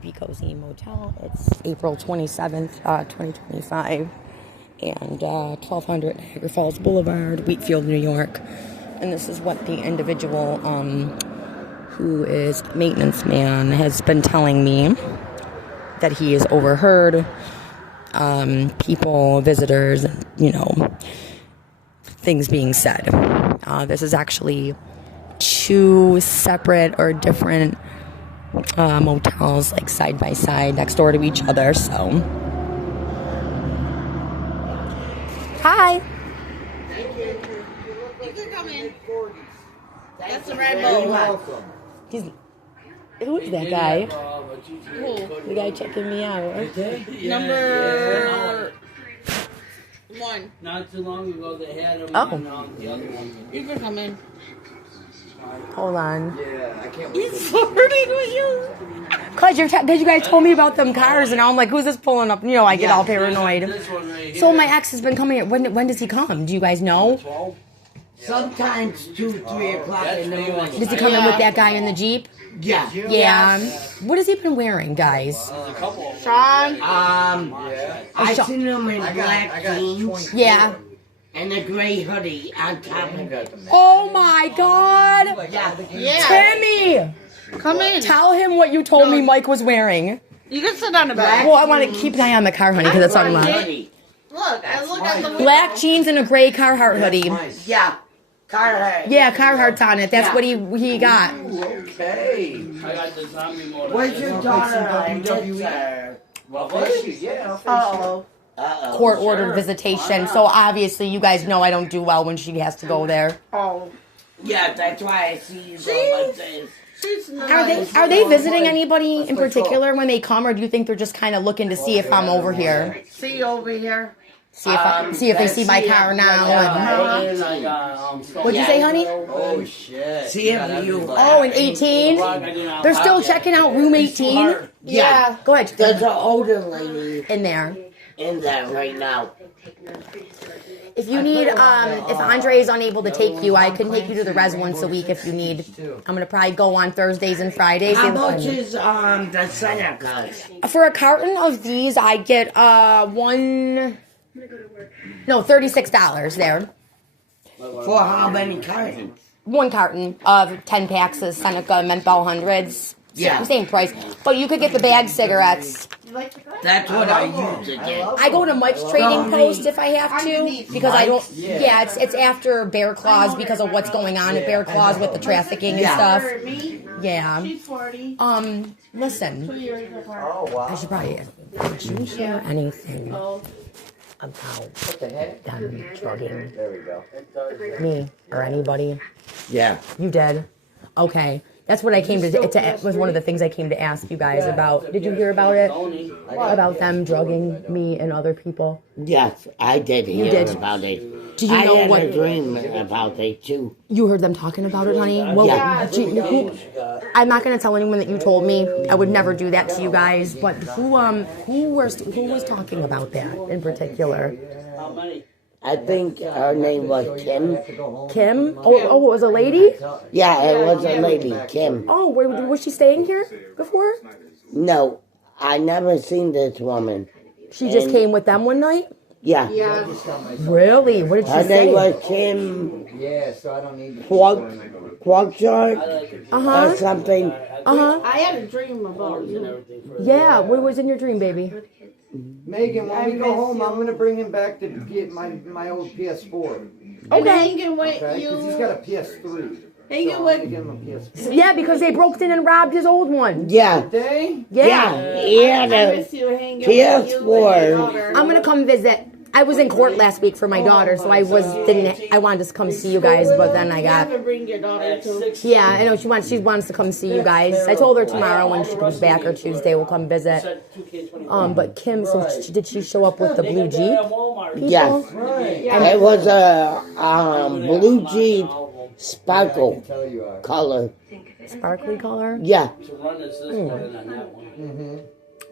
Be Cozy Motel. It's April 27th, 2025, and 1200 Niagara Falls Boulevard, Wheatfield, New York. And this is what the individual who is maintenance man has been telling me, that he has overheard people, visitors, things being said. This is actually two separate or different motels, like side by side, next door to each other. So, hi. You can come in. That's the red bowl. Who is that guy? Who? The guy checking me out. Number 1. Not too long ago, they had him Oh. on the other one. You can come in. Hold on. Yeah, I can't wait. He's flirting with you. Cause you guys told me about them cars, and I'm like, who's this pulling up? I get all paranoid. This one right So here. my ex has been coming here. When does he come? Do you guys know? 12? Sometimes 2, 3 o'clock in the morning. Does he come in with that guy in the Jeep? Yeah. Yeah. What has he been wearing, guys? There's a couple of them. Sean. I seen him in black jeans Yeah. and a gray hoodie on top of it. Oh my God! Yeah. Timmy! Come in. Tell him what you told me Mike was wearing. You can sit on the back. Well, I want to keep an eye on the car, honey, because it's unlocked. Hoodie. Look, I look at the window. Black jeans and a gray Carhartt hoodie. Yeah. Carhartt. Yeah, Carhartt's on it. That's what he got. Okay. I got the zombie motor. Where's your daughter? I miss her. Well, was she? Yeah. Uh-oh. Uh-oh. Court-ordered visitation. So obviously, you guys know I don't do well when she has to go there. Oh. Yeah, that's why I see you go like this. She's Are they visiting anybody in particular when they come, or do you think they're just kind of looking to see if I'm over here? See you over here. See if they see my car now. What'd you say, honey? Oh, shit. See if you... Oh, and 18? They're still checking out room 18? Yeah. Go ahead. There's an older lady In there. in there right now. If you need, if Andre is unable to take you, I can take you to the res once a week if you need. I'm going to probably go on Thursdays and Fridays. How much is the center cost? For a carton of these, I get $36 there. For how many cartons? One carton of 10 packs of Seneca Menthol Hundreds. Yeah. Same price. But you could get the bag cigarettes. That's what I used to get. I go to Mike's Trading Post if I have to, because I don't. Yeah, it's after Bear Claws because of what's going on at Bear Claws with the trafficking and stuff. Yeah. She's 40. Listen. 2 years apart. I should probably. Did you share anything Oh. about them drugging me or anybody? Yeah. You did. Okay. That's what I came to. It was one of the things I came to ask you guys about. Did you hear about it? About them drugging me and other people? Yes, I did hear did. about it. Do you know I had what? a dream about it too. You heard them talking about it, honey? Well, Yeah. I'm not going to tell anyone that you told me. I would never do that to you guys. But who was talking about that in particular? How many? I think her name was Kim. Kim? Oh, it was a lady? Yeah, it was a lady, Kim. Oh, was she staying here before? No, I never seen this woman. She just came with them one night? Yeah. Yeah. Really? What did Her she name say? was Kim Yeah, so I don't need Quagshard Uh-huh. or something. Uh-huh. I had a dream about you. Yeah, what was in your dream, baby? Megan, when we go home, I'm gonna bring him back to get my old PS4. Okay. Hanging with Okay? Because he's you. got a PS3. Hanging So I'm with gonna give him a PS4. Yeah, because they broke in and robbed his old one. Yeah. Day? Yeah. He had I a miss you hanging with PS4. you and your daughter. I'm gonna come visit. I was in court last week for my daughter, so I wanted to come see you guys, but then I You got. have to bring your daughter too. Yeah, I know she wants to come see you guys. I told her tomorrow when she comes back or Tuesday we'll come visit. But Kim, so did she show up with the blue Jeep? Yes. It was a blue Jeep sparkle color. Sparkly color. Yeah. To run is this one and on that one.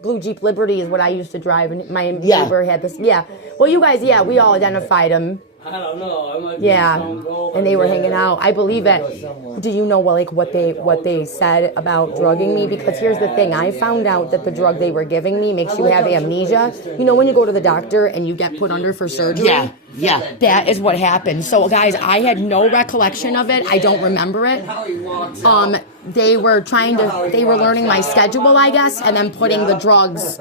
Blue Jeep Liberty is what I used to drive, and my neighbor had this. Yeah. Well, you guys, we all identified him. I don't know. I might be Yeah, stone cold. and they were hanging out. I believe it. Do you know what they said about drugging me? Because here's the thing: I found out that the drug they were giving me makes you have amnesia. You know when you go to the doctor and you get put under for surgery? Yeah. That is what happened. So guys, I had no recollection of it. I don't remember it. They were learning my schedule, I guess, and then putting the drugs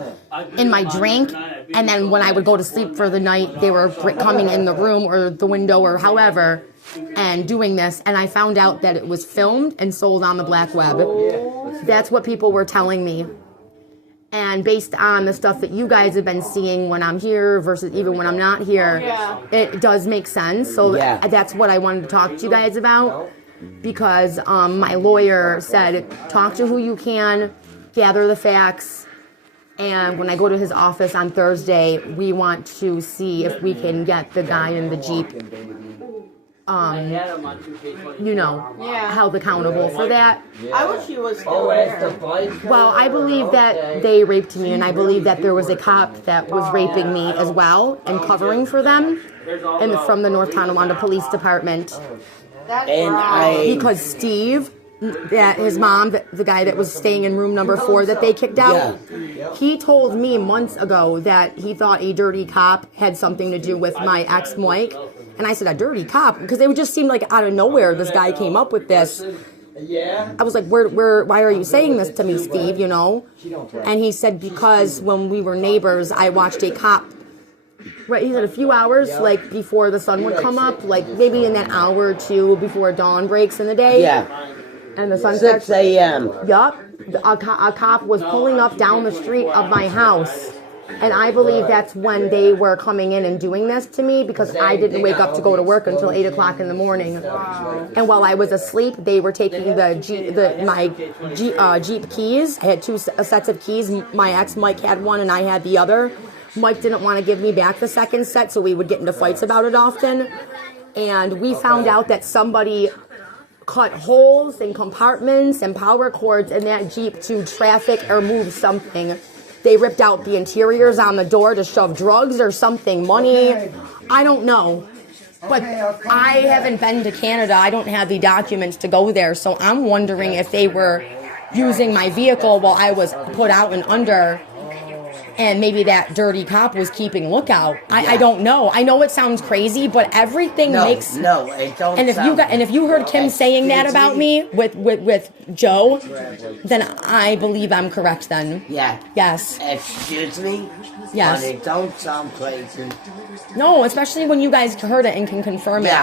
in my drink. And then when I would go to sleep for the night, they were coming in the room or the window or however and doing this. And I found out that it was filmed and sold on the black web. That's what people were telling me. And based on the stuff that you guys have been seeing when I'm here versus even when I'm not here, it does make sense. So that's what I wanted to talk to you guys about. Because my lawyer said, talk to who you can, gather the facts, and when I go to his office on Thursday, we want to see if we can get the guy in the Jeep, held accountable for that. I wish he was still there. Well, I believe that they raped me, and I believe that there was a cop that was raping me as well and covering for them, and from the North Tonawanda Police Department. Because Steve, his mom, the guy that was staying in room number 4 that they kicked out, he told me months ago that he thought a dirty cop had something to do with my ex Mike. And I said, a dirty cop? Because it just seemed like out of nowhere this guy came up with this. I was like, why are you saying this to me, Steve, And he said, because when we were neighbors, I watched a cop. Right, he said a few hours, like, before the sun would come up, like, maybe in that hour or two before dawn breaks in the day. Yeah. And the sun 6 a.m. Yup. A cop was pulling up down the street of my house. And I believe that's when they were coming in and doing this to me because I didn't wake up to go to work until 8 o'clock in the morning. And while I was asleep, they were taking my Jeep keys. I had 2 sets of keys. My ex, Mike, had one and I had the other. Mike didn't want to give me back the second set, so we would get into fights about it often. And we found out that somebody cut holes in compartments and power cords in that Jeep to traffic or move something. They ripped out the interiors on the door to shove drugs or something, money. I don't know. But I haven't been to Canada. I don't have the documents to go there, so I'm wondering if they were using my vehicle while I was put out and under. And maybe that dirty cop was keeping lookout. I don't know. I know it sounds crazy, but everything makes no. It don't. And if you heard Kim saying that about me with Joe, then I believe I'm correct. Then yes. Excuse me. Yes. But it don't sound crazy. No, especially when you guys heard it and can confirm it.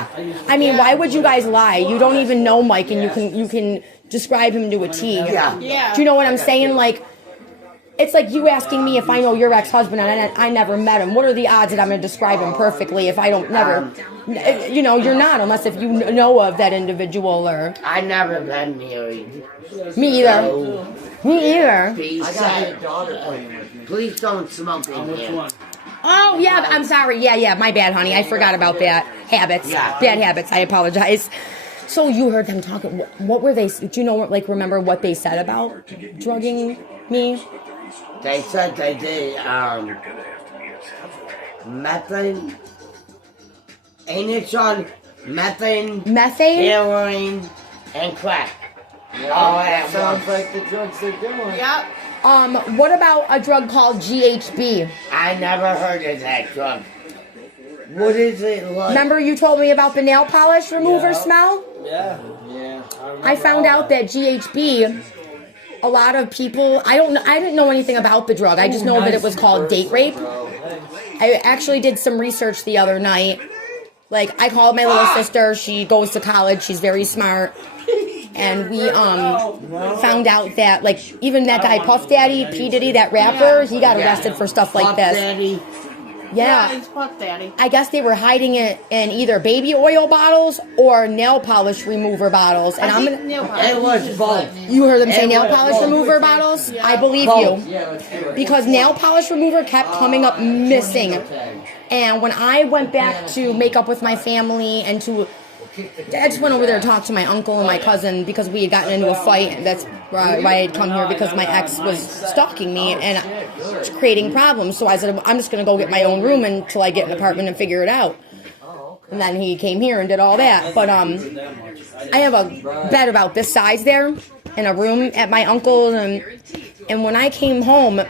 I mean, why would you guys lie? You don't even know Mike, and you can describe him to a T. Yeah. Do you know what I'm saying? Like. It's like you asking me if I know your ex-husband and I never met him. What are the odds that I'm going to describe him perfectly if I don't never... you're not, unless if you know of that individual or... I never been married. Me either. So, me either. Be safe. Please don't smoke in here. Oh, yeah, I'm sorry. Yeah, my bad, honey. I forgot about that. Habits. Bad habits. I apologize. So you heard them talking. What were they... Do you know, remember what they said about drugging me? They said they did methane. Ain't it on methane? Methane? Heroin and crack. Sounds like the drugs they're doing. Yep. What about a drug called GHB? I never heard of that drug. What is it like? Remember you told me about the nail polish remover smell? Yeah. I found out that GHB, a lot of people, I didn't know anything about the drug. I just know that it was called date rape. I actually did some research the other night. Like, I called my little sister. She goes to college. She's very smart. And we found out that, like, even that guy Puff Daddy, P. Diddy, that rapper, he got arrested for stuff like Puff this. Daddy. Yeah. It's Puff Daddy. I guess they were hiding it in either baby oil bottles or nail polish remover bottles. And I'm gonna. It was both. You heard them say nail polish remover bottles? Yeah. I believe you. Because nail polish remover kept coming up missing. And when I went back to make up with my family and I just went over there to talk to my uncle and my cousin because we had gotten into a fight. That's why I had come here, because my ex was stalking me and creating problems. So I said, I'm just going to go get my own room until I get an apartment and figure it out. And then he came here and did all that. But That much. I have a bed about this size there in a room at my uncle's, and when I came home,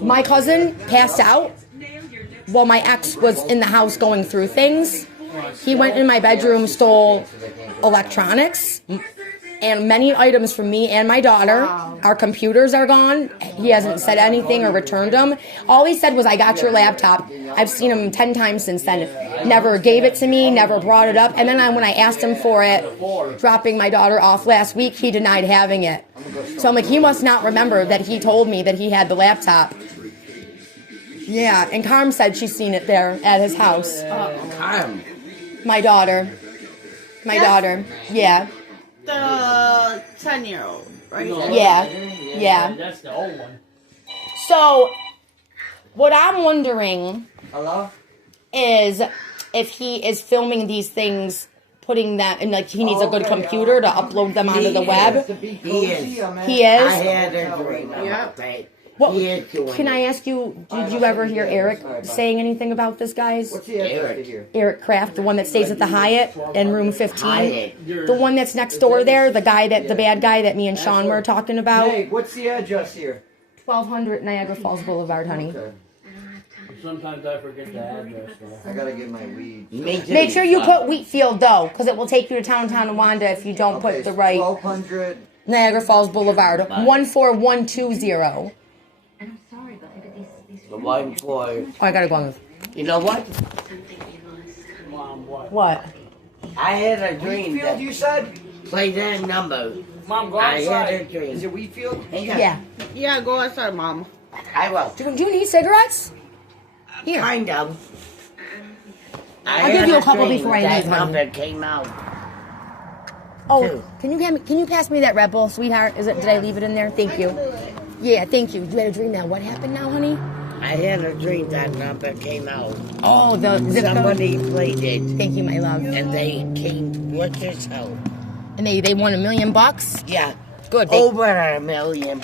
my cousin passed out while my ex was in the house going through things. He went in my bedroom, stole electronics and many items from me and my daughter. Our computers are gone. He hasn't said anything or returned them. All he said was, I got your laptop. I've seen him 10 times since then. Never gave it to me, never brought it up. And then when I asked him for it, dropping my daughter off last week, he denied having it. So I'm like, he must not remember that he told me that he had the laptop. Yeah, and Carm said she's seen it there at his house. Carm. My daughter. My daughter. Yeah. The 10-year-old, right? Yeah. That's the old one. So, what I'm wondering Hello? is if he is filming these things, putting them, and like he needs a good computer to upload them onto the web. To be He cozy, is. I'm at- He is? I had a dream Yep. about that. What, He is doing can I it. ask you, did you ever hear Eric saying anything about this, guys? What's the address Eric. to here? Eric Kraft, the one that stays at the Hyatt in room 15. Hyatt. The one that's next door there, the bad guy that me and Sean were talking about. Hey, what's the address here? 1200 Niagara Falls Boulevard, honey. Okay. Sometimes I forget the address though. I gotta get my weed. Me too. Make sure you put Wheatfield, though, because it will take you to Town Tonawanda if you don't put the right 1200. Niagara Falls Boulevard. 14120. And I'm sorry, but look at these The one for, Oh, I gotta go on this. you know what? something you lost. Mom, what? What? I had a dream Wheatfield, that you said? play that number. Mom, go I had a outside. dream. Is it Wheatfield? Yeah. Yeah, go outside, Mom. I will. Do you need cigarettes? Here. Kind of. I'll give you a couple before I that leave, honey. number came out. Oh, Two. can you pass me that Red Bull, sweetheart? Did I leave it in there? Thank you. Yeah, thank you. You had a dream now. What happened now, honey? I had a dream that number came out. Oh, the zip code. Somebody played it, Thank you, my love. and they came with this help. And they won $1 million? Yeah, Good. over $1 million.